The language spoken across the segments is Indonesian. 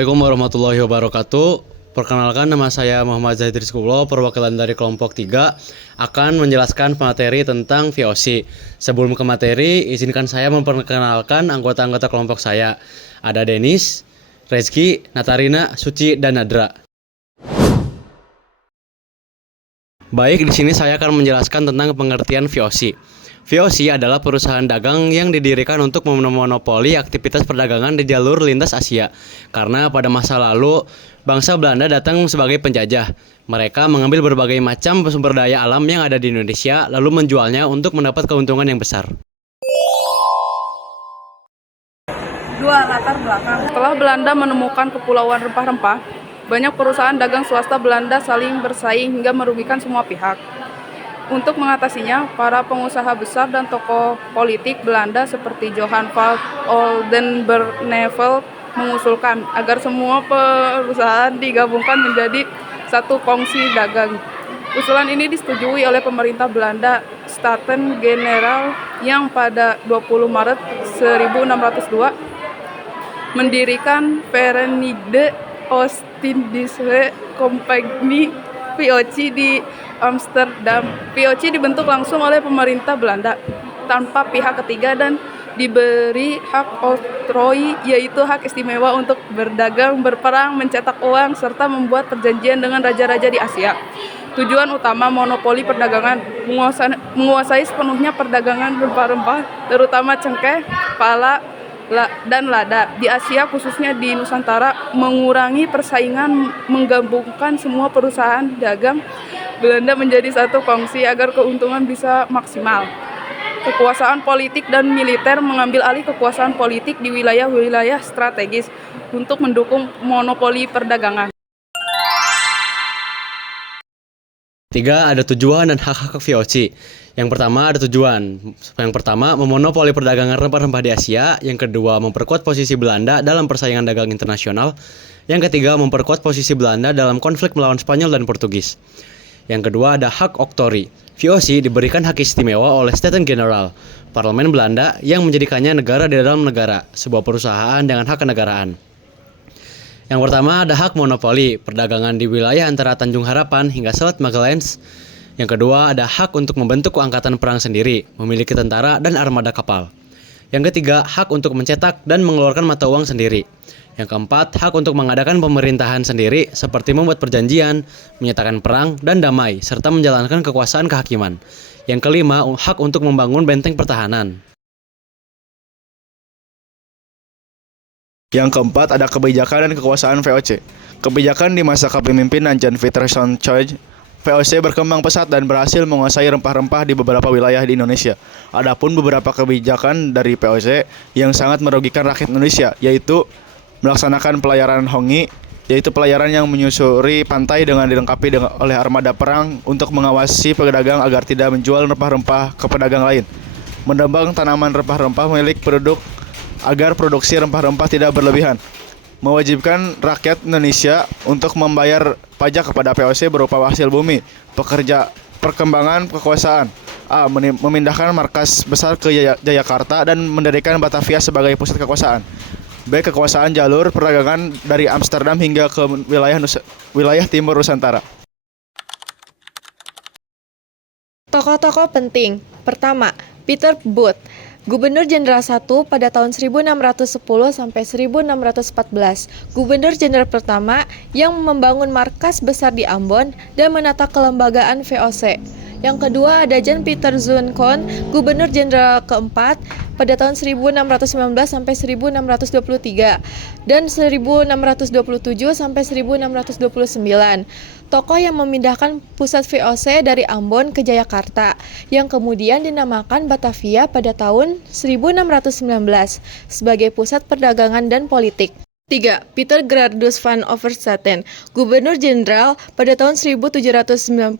Assalamualaikum warahmatullahi wabarakatuh. Perkenalkan, nama saya Muhammad Zahid Rizkulo, perwakilan dari kelompok 3 akan menjelaskan materi tentang VOC. Sebelum ke materi, izinkan saya memperkenalkan anggota-anggota kelompok saya. Ada Denis, Rezki, Natarina, Suci, dan Nadra. Baik, di sini saya akan menjelaskan tentang pengertian VOC. VOC adalah perusahaan dagang yang didirikan untuk memonopoli aktivitas perdagangan di jalur lintas Asia. Karena pada masa lalu, bangsa Belanda datang sebagai penjajah. Mereka mengambil berbagai macam sumber daya alam yang ada di Indonesia, lalu menjualnya untuk mendapat keuntungan yang besar. Latar belakang. Setelah Belanda menemukan kepulauan rempah-rempah, banyak perusahaan dagang swasta Belanda saling bersaing hingga merugikan semua pihak. Untuk mengatasinya, para pengusaha besar dan tokoh politik Belanda seperti Johan van Oldenbarneveldt mengusulkan agar semua perusahaan digabungkan menjadi satu kongsi dagang. Usulan ini disetujui oleh pemerintah Belanda Staten-Generaal yang pada 20 Maret 1602 mendirikan Verenigde Oostindische Compagnie VOC di Amsterdam. VOC dibentuk langsung oleh pemerintah Belanda tanpa pihak ketiga dan diberi hak oktrooi, yaitu hak istimewa untuk berdagang, berperang, mencetak uang, serta membuat perjanjian dengan raja-raja di Asia. Tujuan utama monopoli perdagangan menguasai sepenuhnya perdagangan rempah-rempah, terutama cengkeh, pala, dan lada di Asia, khususnya di Nusantara, mengurangi persaingan, menggabungkan semua perusahaan dagang Belanda menjadi satu kongsi agar keuntungan bisa maksimal. Kekuasaan politik dan militer mengambil alih kekuasaan politik di wilayah-wilayah strategis untuk mendukung monopoli perdagangan. 3. Ada tujuan dan hak-hak VOC. Yang pertama ada tujuan. Yang pertama, memonopoli perdagangan rempah-rempah di Asia. Yang kedua, memperkuat posisi Belanda dalam persaingan dagang internasional. Yang ketiga, memperkuat posisi Belanda dalam konflik melawan Spanyol dan Portugis. Yang kedua ada hak oktrooi. VOC diberikan hak istimewa oleh Staten-Generaal, parlemen Belanda yang menjadikannya negara di dalam negara, sebuah perusahaan dengan hak kenegaraan. Yang pertama ada hak monopoli, perdagangan di wilayah antara Tanjung Harapan hingga Selat Magellanes. Yang kedua ada hak untuk membentuk angkatan perang sendiri, memiliki tentara dan armada kapal. Yang ketiga, hak untuk mencetak dan mengeluarkan mata uang sendiri. Yang keempat, hak untuk mengadakan pemerintahan sendiri seperti membuat perjanjian, menyatakan perang dan damai, serta menjalankan kekuasaan kehakiman. Yang kelima, hak untuk membangun benteng pertahanan. Yang keempat, ada kebijakan dan kekuasaan VOC. Kebijakan di masa kepemimpinan Jan Pieterszoon Coy, VOC berkembang pesat dan berhasil menguasai rempah-rempah di beberapa wilayah di Indonesia. Adapun beberapa kebijakan dari VOC yang sangat merugikan rakyat Indonesia, yaitu melaksanakan pelayaran hongi, yaitu pelayaran yang menyusuri pantai dengan dilengkapi oleh armada perang untuk mengawasi pedagang agar tidak menjual rempah-rempah ke pedagang lain. Menebang tanaman rempah-rempah milik penduduk agar produksi rempah-rempah tidak berlebihan. Mewajibkan rakyat Indonesia untuk membayar pajak kepada VOC berupa hasil bumi, pekerja perkembangan kekuasaan. A. Memindahkan markas besar ke Jayakarta dan mendirikan Batavia sebagai pusat kekuasaan. B. Kekuasaan jalur perdagangan dari Amsterdam hingga ke wilayah timur Nusantara. Tokoh-tokoh penting. Pertama, Peter Booth, Gubernur Jenderal I pada tahun 1610 sampai 1614. Gubernur Jenderal pertama yang membangun markas besar di Ambon dan menata kelembagaan VOC. Yang kedua ada Jan Pieterszoon Coy, Gubernur Jenderal keempat pada tahun 1619 sampai 1623 dan 1627 sampai 1629. Tokoh yang memindahkan pusat VOC dari Ambon ke Jayakarta yang kemudian dinamakan Batavia pada tahun 1619 sebagai pusat perdagangan dan politik. 3. Peter Gerardus van Overstraten, Gubernur Jenderal pada tahun 1796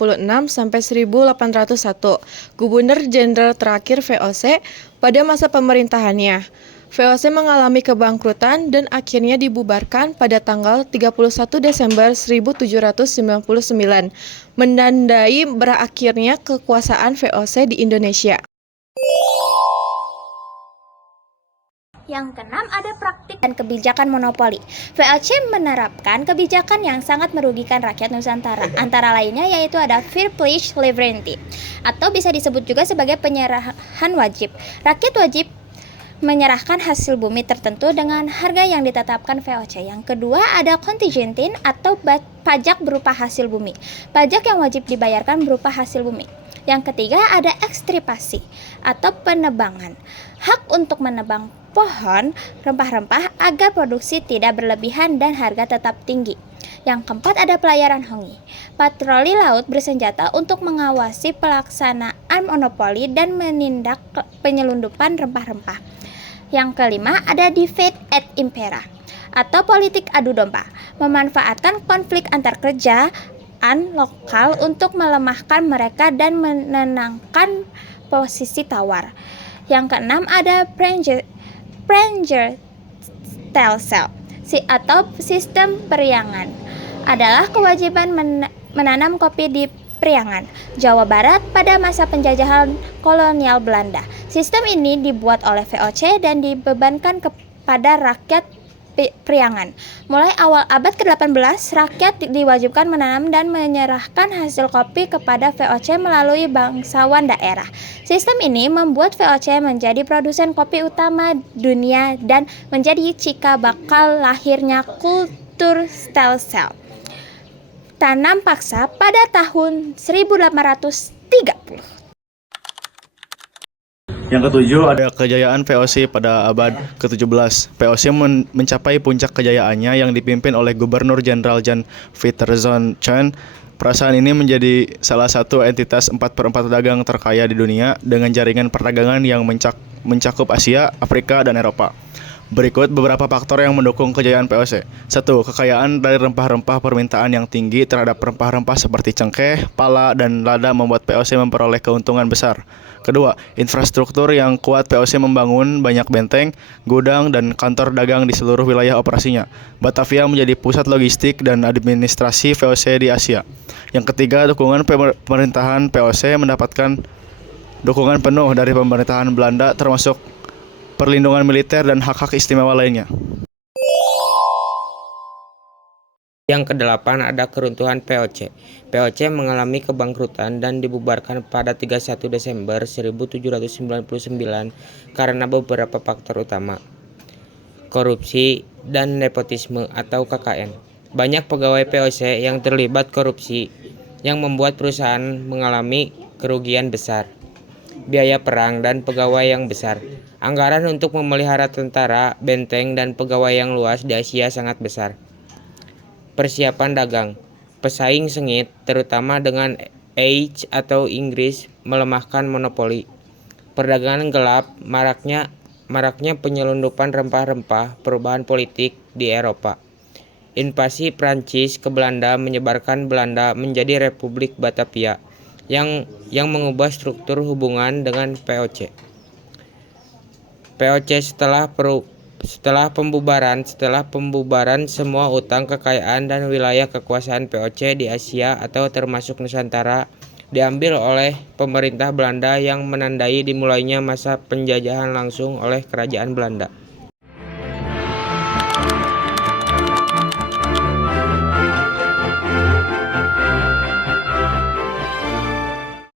sampai 1801, Gubernur Jenderal terakhir VOC pada masa pemerintahannya. VOC mengalami kebangkrutan dan akhirnya dibubarkan pada tanggal 31 Desember 1799, menandai berakhirnya kekuasaan VOC di Indonesia. Yang keenam ada praktik dan kebijakan monopoli. VOC menerapkan kebijakan yang sangat merugikan rakyat Nusantara. Antara lainnya yaitu ada fair pledge liability atau bisa disebut juga sebagai penyerahan wajib. Rakyat wajib menyerahkan hasil bumi tertentu dengan harga yang ditetapkan VOC. Yang kedua ada contingentin atau pajak berupa hasil bumi. Pajak yang wajib dibayarkan berupa hasil bumi. Yang ketiga ada ekstirpasi atau penebangan. Hak untuk menebang pohon rempah-rempah agar produksi tidak berlebihan dan harga tetap tinggi. Yang keempat ada pelayaran hongi. Patroli laut bersenjata untuk mengawasi pelaksanaan monopoli dan menindak penyelundupan rempah-rempah. Yang kelima ada divide et impera atau politik adu domba, memanfaatkan konflik antar kerajaan lokal untuk melemahkan mereka dan menenangkan posisi tawar. Yang keenam ada Pranger Telsel atau sistem Priangan adalah kewajiban menanam kopi di Priangan, Jawa Barat pada masa penjajahan kolonial Belanda. Sistem ini dibuat oleh VOC dan dibebankan kepada rakyat Priangan. Mulai awal abad ke-18, rakyat diwajibkan menanam dan menyerahkan hasil kopi kepada VOC melalui bangsawan daerah. Sistem ini membuat VOC menjadi produsen kopi utama dunia dan menjadi cikal bakal lahirnya kultur Stelsel. Tanam paksa pada tahun 1830. Yang ketujuh ada kejayaan VOC pada abad ke-17. VOC mencapai puncak kejayaannya yang dipimpin oleh Gubernur Jenderal Jan Pieterszoon. Perasaan ini menjadi salah satu entitas 4/4 dagang terkaya di dunia dengan jaringan perdagangan yang mencakup Asia, Afrika, dan Eropa. Berikut beberapa faktor yang mendukung kejayaan VOC. 1. Kekayaan dari rempah-rempah. Permintaan yang tinggi terhadap rempah-rempah seperti cengkeh, pala, dan lada membuat VOC memperoleh keuntungan besar. Kedua, infrastruktur yang kuat. VOC membangun banyak benteng, gudang, dan kantor dagang di seluruh wilayah operasinya. Batavia menjadi pusat logistik dan administrasi VOC di Asia. Yang ketiga, dukungan pemerintahan. VOC mendapatkan dukungan penuh dari pemerintahan Belanda termasuk perlindungan militer dan hak-hak istimewa lainnya. Yang kedelapan ada keruntuhan VOC. VOC mengalami kebangkrutan dan dibubarkan pada 31 Desember 1799 karena beberapa faktor utama. Korupsi dan nepotisme atau KKN. Banyak pegawai VOC yang terlibat korupsi yang membuat perusahaan mengalami kerugian besar. Biaya perang dan pegawai yang besar. Anggaran untuk memelihara tentara, benteng, dan pegawai yang luas di Asia sangat besar. Persiapan dagang. Pesaing sengit, terutama dengan H atau Inggris, melemahkan monopoli. Perdagangan gelap, maraknya penyelundupan rempah-rempah, perubahan politik di Eropa. Invasi Prancis ke Belanda menyebarkan Belanda menjadi Republik Batavia yang mengubah struktur hubungan dengan VOC. VOC setelah pembubaran semua utang kekayaan dan wilayah kekuasaan VOC di Asia atau termasuk Nusantara diambil oleh pemerintah Belanda yang menandai dimulainya masa penjajahan langsung oleh kerajaan Belanda.